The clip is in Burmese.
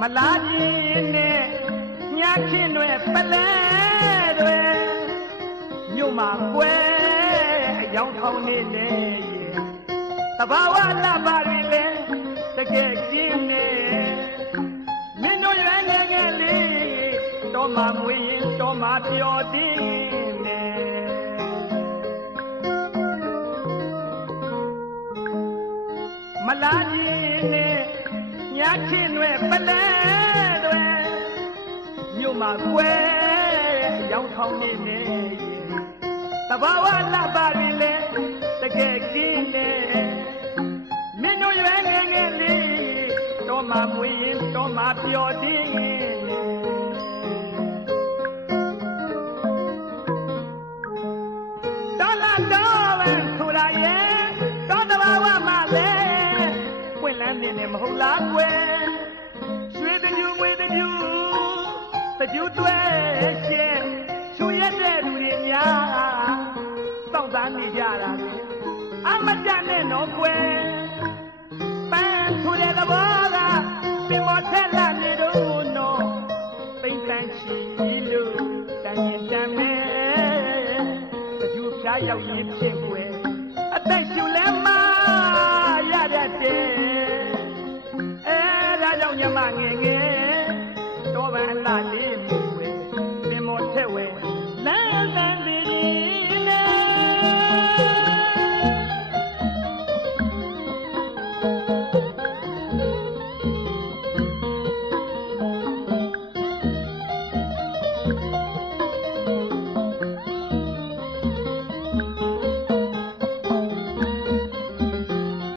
မလာခြင်းနဲ့ညချင်းတွေပလဲတွေမြို့မှာကွယ်အယောင်ထောင်းနေလေတဘာဝလာပါရီလေတကယ်ကျင်းနေမင်းတို့ရွယ်ငယ်ငယ်လေးတော့မှမွေးရင်တော့မှပျော်တင်းနေမလာခြင်းနဲ့ညချင်းတွေပလဲတွေမြို့မှာကွယ်ရောင်းထောင်းနေနေတဘာဝလာပါပြီလေတကယ်ကင်းနေမင်းတို့ရွယ်ငယ်ငယ်လေးတော့မှမွေးရင်တော့မှပျော်တင်းတော်လာတော့ပဲဆိုရရဲ့တော့တဘာဝမှလေပွင့်လန်းနေမဟုတ်လားကွယ်ရွှေတညူငွေတညူတကျူတွဲကျဲချူရက်တဲ့လူတွေများတောက်သားနေကြတာအမတန်နဲ့တော့ကွယ်ပန်းထူတဲ့သဘောကပင်မောထက်လာနေတော့နော်ပိန်တန်ချီလို့တန်ရင်တန်မဲတကျူဖြားရောက်ရင်ဖြစ်ွယ်